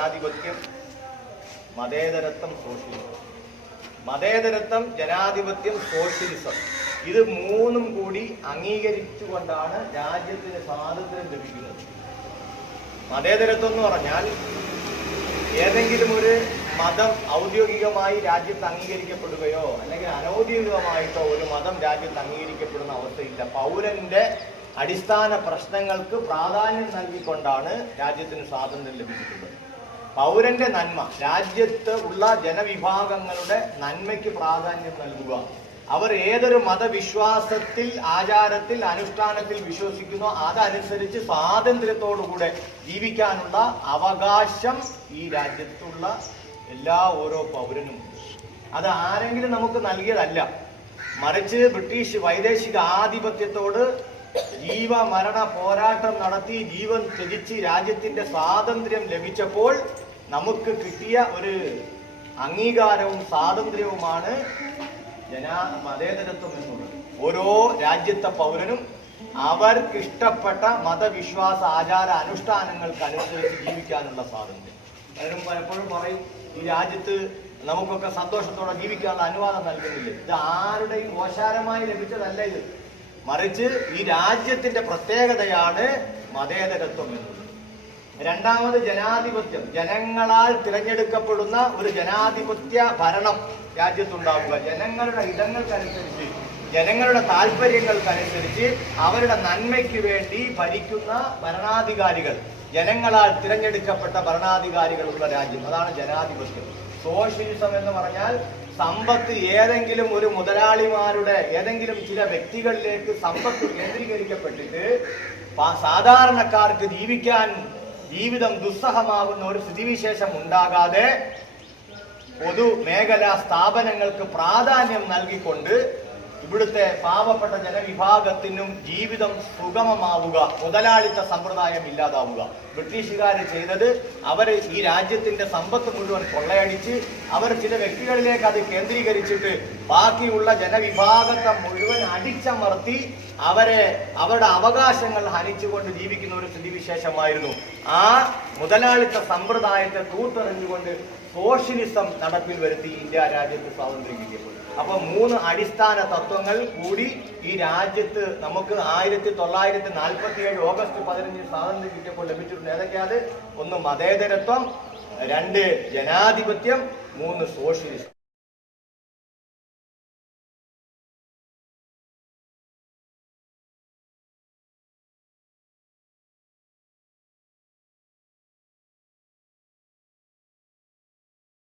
ജനാധിപത്യം, മതേതരത്വം, സോഷ്യലിസം. മതേതരത്വം, ജനാധിപത്യം, സോഷ്യലിസം ഇത് മൂന്നും കൂടി അംഗീകരിച്ചുകൊണ്ടാണ് രാജ്യത്തിന് സ്വാതന്ത്ര്യം ലഭിക്കുന്നത്. മതേതരത്വം എന്ന് പറഞ്ഞാൽ ഏതെങ്കിലും ഒരു മതം ഔദ്യോഗികമായി രാജ്യത്ത് അംഗീകരിക്കപ്പെടുകയോ അല്ലെങ്കിൽ അനൗദ്യോഗികമായിട്ടോ ഒരു മതം രാജ്യത്ത് അംഗീകരിക്കപ്പെടുന്ന അവസ്ഥയില്ല. പൗരന്റെ അടിസ്ഥാന പ്രശ്നങ്ങൾക്ക് പ്രാധാന്യം നൽകിക്കൊണ്ടാണ് രാജ്യത്തിന് സ്വാതന്ത്ര്യം ലഭിച്ചിട്ടുള്ളത്. പൗരന്റെ നന്മ, രാജ്യത്ത് ഉള്ള ജനവിഭാഗങ്ങളുടെ നന്മയ്ക്ക് പ്രാധാന്യം നൽകുക, അവർ ഏതൊരു മതവിശ്വാസത്തിൽ, ആചാരത്തിൽ, അനുഷ്ഠാനത്തിൽ വിശ്വസിക്കുന്നോ അതനുസരിച്ച് സ്വാതന്ത്ര്യത്തോടുകൂടെ ജീവിക്കാനുള്ള അവകാശം ഈ രാജ്യത്തുള്ള ഓരോ പൗരനും. അത് ആരെങ്കിലും നമുക്ക് നൽകിയതല്ല, മറിച്ച് ബ്രിട്ടീഷ് വൈദേശിക ആധിപത്യത്തോട് ജീവമരണ പോരാട്ടം നടത്തി ജീവൻ ത്യജിച്ച് രാജ്യത്തിന്റെ സ്വാതന്ത്ര്യം ലഭിച്ചപ്പോൾ നമുക്ക് കിട്ടിയ ഒരു അംഗീകാരവും സ്വാതന്ത്ര്യവുമാണ് മതേതരത്വം എന്നുള്ളത്. ഓരോ രാജ്യത്തെ പൗരനും അവർക്കിഷ്ടപ്പെട്ട മതവിശ്വാസ ആചാര അനുഷ്ഠാനങ്ങൾക്ക് അനുസരിച്ച് ജീവിക്കാനുള്ള സ്വാതന്ത്ര്യം. പലരും പലപ്പോഴും പറയും ഈ രാജ്യത്ത് നമുക്കൊക്കെ സന്തോഷത്തോടെ ജീവിക്കാനുള്ള അനുവാദം നൽകുന്നില്ല. ഇത് ആരുടെയും ഓശാരമായി ലഭിച്ചതല്ല ഇത്, മറിച്ച് ഈ രാജ്യത്തിന്റെ പ്രത്യേകതയാണ് മതേതരത്വം എന്നുള്ളത്. രണ്ടാമത് ജനാധിപത്യം, ജനങ്ങളാൽ തിരഞ്ഞെടുക്കപ്പെടുന്ന ഒരു ജനാധിപത്യ ഭരണം രാജ്യത്തുണ്ടാവുക. ജനങ്ങളുടെ ഹിതങ്ങൾക്കനുസരിച്ച്, ജനങ്ങളുടെ താല്പര്യങ്ങൾക്കനുസരിച്ച് അവരുടെ നന്മയ്ക്ക് വേണ്ടി ഭരിക്കുന്ന ഭരണാധികാരികൾ, ജനങ്ങളാൽ തിരഞ്ഞെടുക്കപ്പെട്ട ഭരണാധികാരികളുള്ള രാജ്യം, അതാണ് ജനാധിപത്യം. സോഷ്യലിസം എന്ന് പറഞ്ഞാൽ സമ്പത്ത് ഏതെങ്കിലും ഒരു മുതലാളിമാരുടെ ഏതെങ്കിലും ചില വ്യക്തികളിലേക്ക് സമ്പത്ത് കേന്ദ്രീകരിക്കപ്പെട്ടിട്ട് സാധാരണക്കാർക്ക് ജീവിതം ദുസ്സഹമാകുന്ന ഒരു സ്ഥിതിവിശേഷം ഉണ്ടാകാതെ പൊതുമേഖലാ സ്ഥാപനങ്ങൾക്ക് പ്രാധാന്യം നൽകിക്കൊണ്ട് ഇവിടുത്തെ പാവപ്പെട്ട ജനവിഭാഗത്തിനും ജീവിതം സുഗമമാവുക, മുതലാളിത്ത സമ്പ്രദായം ഇല്ലാതാവുക. ബ്രിട്ടീഷുകാർ ചെയ്തത് അവർ ഈ രാജ്യത്തിന്റെ സമ്പത്ത് മുഴുവൻ കൊള്ളയടിച്ച് അവർ ചില വ്യക്തികളിലേക്ക് അത് കേന്ദ്രീകരിച്ചിട്ട് ബാക്കിയുള്ള ജനവിഭാഗത്തെ മുഴുവൻ അടിച്ചമർത്തി അവരുടെ അവകാശങ്ങൾ ഹനിച്ചുകൊണ്ട് ജീവിക്കുന്ന ഒരു സ്ഥിതിവിശേഷമായിരുന്നു. ആ മുതലാളിത്ത സമ്പ്രദായത്തെ തൂത്തെറിഞ്ഞുകൊണ്ട് സോഷ്യലിസം നടപ്പിൽ വരുത്തി ഇന്ത്യ രാജ്യത്ത് സ്വാതന്ത്ര്യം കിട്ടിയപ്പോൾ. അപ്പൊ 3 അടിസ്ഥാന തത്വങ്ങൾ കൂടി ഈ രാജ്യത്ത് നമുക്ക് 1947 ഓഗസ്റ്റ് 15 സ്വാതന്ത്ര്യം കിട്ടിയപ്പോൾ ലഭിച്ചിട്ടുണ്ട്. ഏതൊക്കെയാണ്? 1 മതേതരത്വം, 2 ജനാധിപത്യം, 3 സോഷ്യലിസം.